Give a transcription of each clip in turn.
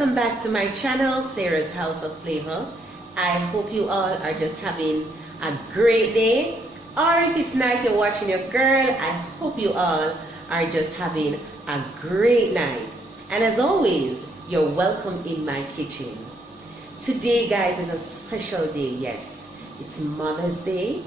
Welcome back to my channel, Sarah's House of Flavor. I hope you all are just having a great day, or if it's night you're watching your girl, I hope you all are just having a great night. And as always, you're welcome in my kitchen. Today, guys, is a special day. Yes, it's Mother's Day,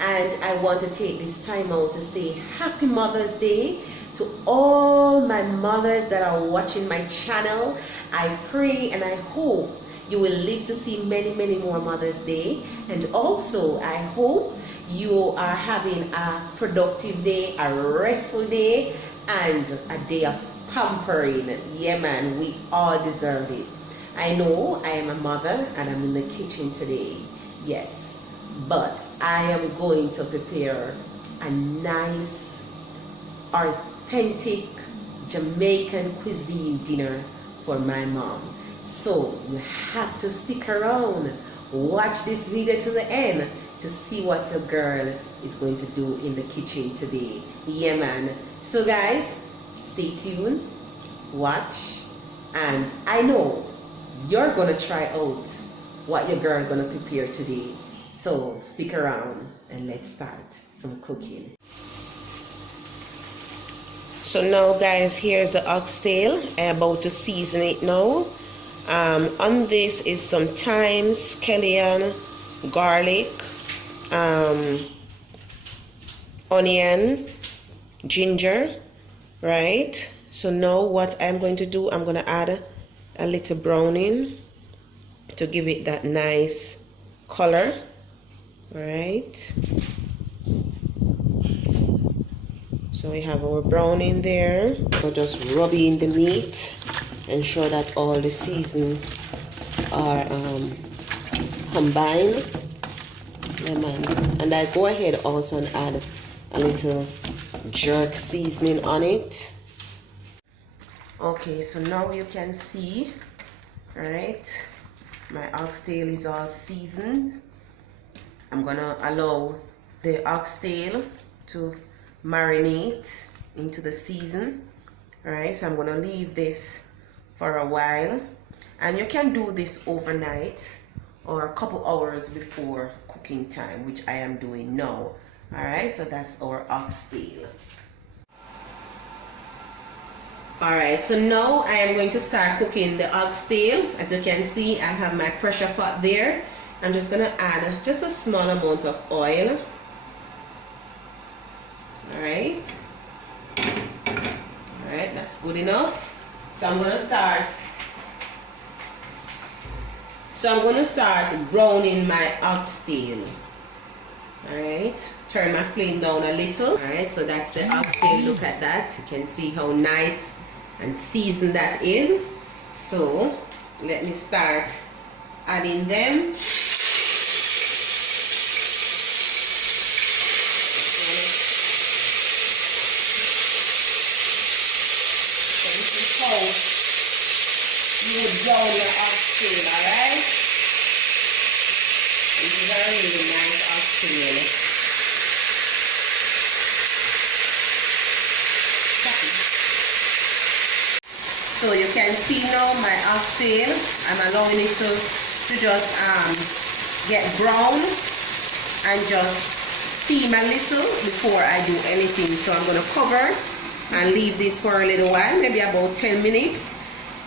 and I want to take this time out to say Happy Mother's Day to all my mothers that are watching my channel. I pray and I hope you will live to see many, many more Mother's Day. And also, I hope you are having a productive day, a restful day, and a day of pampering. Yeah, man, we all deserve it. I know I am a mother and I'm in the kitchen today. Yes, but I am going to prepare a nice, authentic Jamaican cuisine dinner for my mom. So you have to stick around, watch this video to the end to see what your girl is going to do in the kitchen today. Yeah, man. So guys, stay tuned, watch, and I know you're gonna try out what your girl gonna prepare today. So stick around and let's start some cooking. So now, guys, here's the oxtail. I'm about to season it now. On this is some thyme, scallion, garlic, onion, ginger, right? So now what I'm going to do, I'm going to add a little browning to give it that nice color, right? So we have our browning there. So just rub in the meat, ensure that all the seasons are combined. Yeah, man. And I go ahead also and add a little jerk seasoning on it. Okay, so now you can see, right, my oxtail is all seasoned. I'm gonna allow the oxtail to marinate into the season. All right, so I'm gonna leave this for a while, and you can do this overnight or a couple hours before cooking time, which I am doing now. All right, so that's our oxtail. All right, so now I am going to start cooking the oxtail. As you can see, I have my pressure pot there. I'm just gonna add just a small amount of oil. All right, that's good enough. So I'm gonna start browning my oxtail. All right, turn my flame down a little. All right, so that's the oxtail. Look at that. You can see how nice and seasoned that is. So let me start adding them. You would brown your oxtail, alright? This is a really nice oxtail. So you can see now my oxtail, I'm allowing it to just get brown and just steam a little before I do anything. So I'm going to cover and leave this for a little while, maybe about 10 minutes.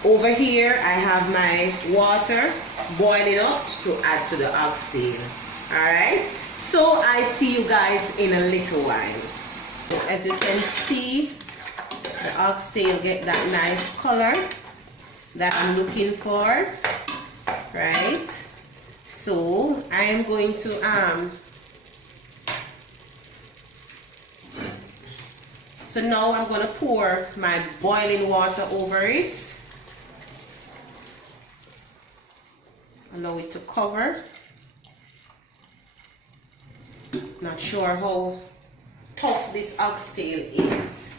Over here I have my water boiling up to add to the oxtail. Alright, so I see you guys in a little while. As you can see, the oxtail get that nice color that I'm looking for, right? So I am going to so now I'm going to pour my boiling water over it. Allow it to cover. Not sure how tough this oxtail is.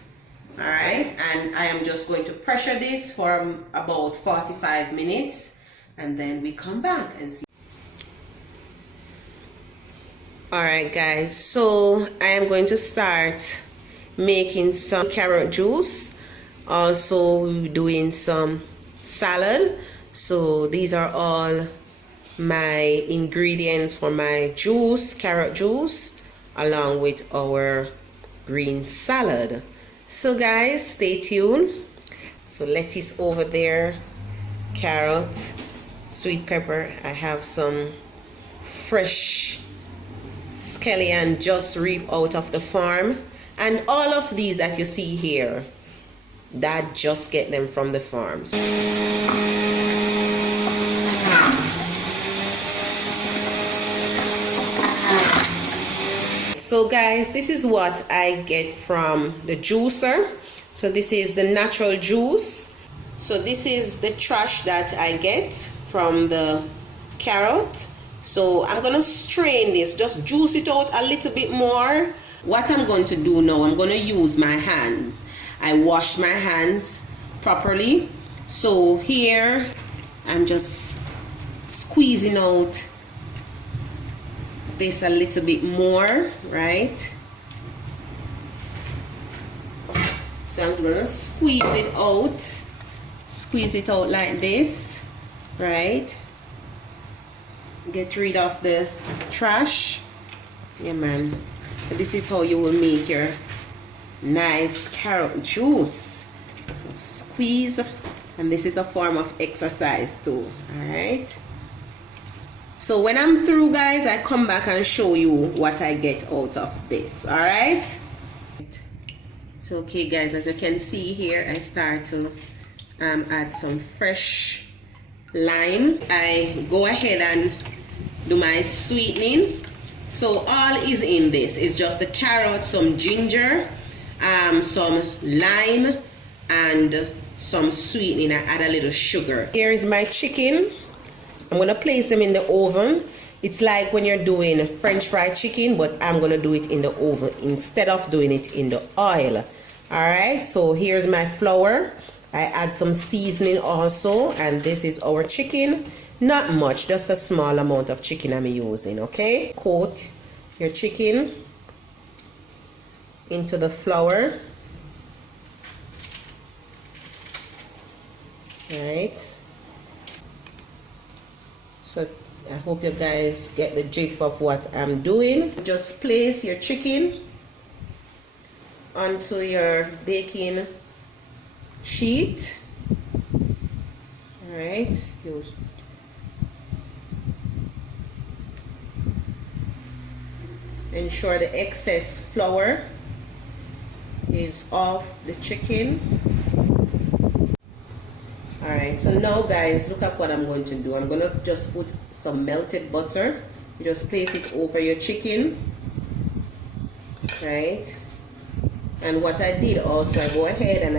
Alright, and I am just going to pressure this for about 45 minutes and then we come back and see. Alright guys, so I am going to start making some carrot juice. Also doing some salad. So these are all my ingredients for my juice, carrot juice, along with our green salad. So guys, stay tuned. So lettuce over there, carrot, sweet pepper. I have some fresh scallion just reaped out of the farm, and all of these that you see here, that just get them from the farms. So guys, this is what I get from the juicer. So this is the natural juice. So this is the trash that I get from the carrot. So I'm gonna strain this, just juice it out a little bit more. What I'm going to do now, I'm gonna use my hand. I wash my hands properly. So here I'm just squeezing out this a little bit more, right? So I'm gonna squeeze it out like this, right? Get rid of the trash. Yeah man, this is how you will make your nice carrot juice. So squeeze, and this is a form of exercise too. All right, so when I'm through guys, I come back and show you what I get out of this. All right, so okay guys, as you can see here, I start to add some fresh lime. I go ahead and do my sweetening. So all is in this. It's just the carrot, some ginger, some lime, and some sweetening. I add a little sugar. Here is my chicken. I'm gonna place them in the oven. It's like when you're doing French fried chicken, but I'm gonna do it in the oven instead of doing it in the oil. All right, so here's my flour. I add some seasoning also, and this is our chicken. Not much, just a small amount of chicken I'm using, okay? Coat your chicken into the flour. Right. So I hope you guys get the gist of what I'm doing. Just place your chicken onto your baking sheet. All right. Ensure the excess flour is off the chicken. Alright, so now guys, look at what I'm going to do. I'm going to just put some melted butter. You just place it over your chicken. Right? And what I did also, I go ahead and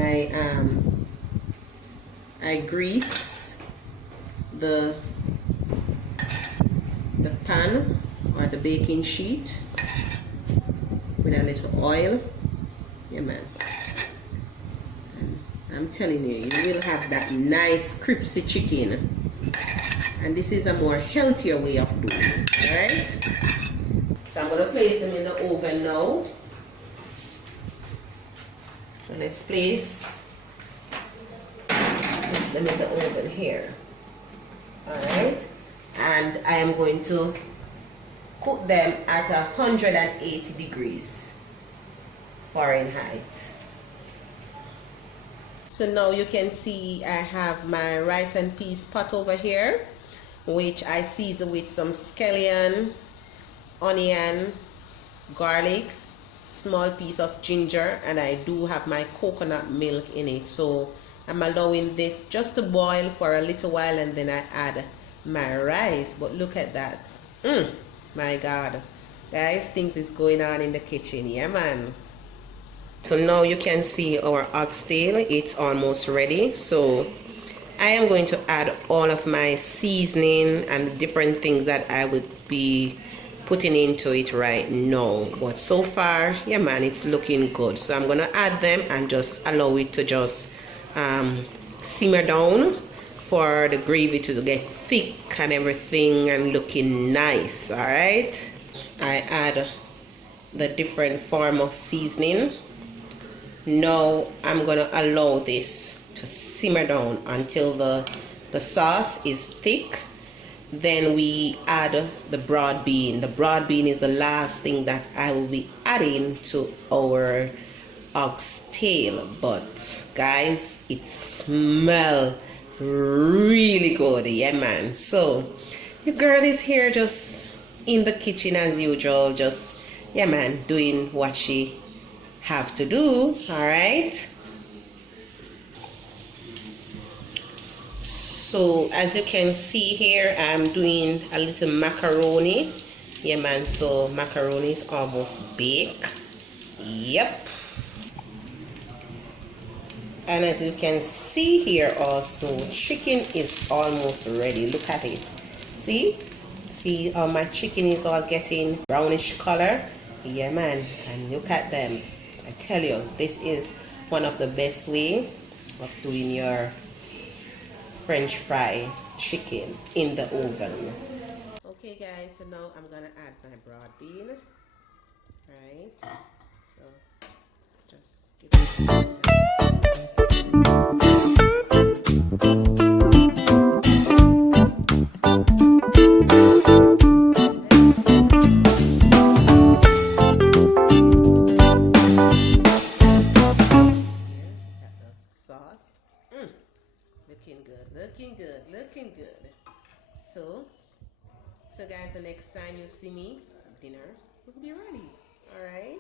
I grease the pan or the baking sheet with a little oil. Yeah man, and I'm telling you, you will have that nice crispy chicken, and this is a more healthier way of doing it. Right, so I'm going to place them in the oven now. So let's place them in the oven here. Alright, and I am going to cook them at 180 degrees Fahrenheit. So now you can see I have my rice and peas pot over here, which I season with some scallion, onion, garlic, small piece of ginger, and I do have my coconut milk in it. So I'm allowing this just to boil for a little while, and then I add my rice. But look at that. My God, guys, things is going on in the kitchen. Yeah man. So now you can see our oxtail, it's almost ready. So I am going to add all of my seasoning and the different things that I would be putting into it right now. But so far, yeah man, it's looking good. So I'm gonna add them and just allow it to just simmer down for the gravy to get thick and everything and looking nice. All right, I add the different form of seasoning. Now I'm gonna allow this to simmer down until the sauce is thick. Then we add the broad bean. The broad bean is the last thing that I will be adding to our oxtail. But guys, it smells really good. Yeah, man. So your girl is here just in the kitchen as usual, just, yeah, man, doing what she have to do. All right. So as you can see here, I'm doing a little macaroni. Yeah, man. So macaroni is almost baked. Yep. And as you can see here also, chicken is almost ready. Look at it. See how my chicken is all getting brownish color. Yeah, man. And look at them. I tell you, this is one of the best way of doing your French fry chicken in the oven. Okay guys, so now I'm gonna add my broad bean. Right. So just give it sauce. Looking good. So guys, the next time you see me, dinner will be ready. All right.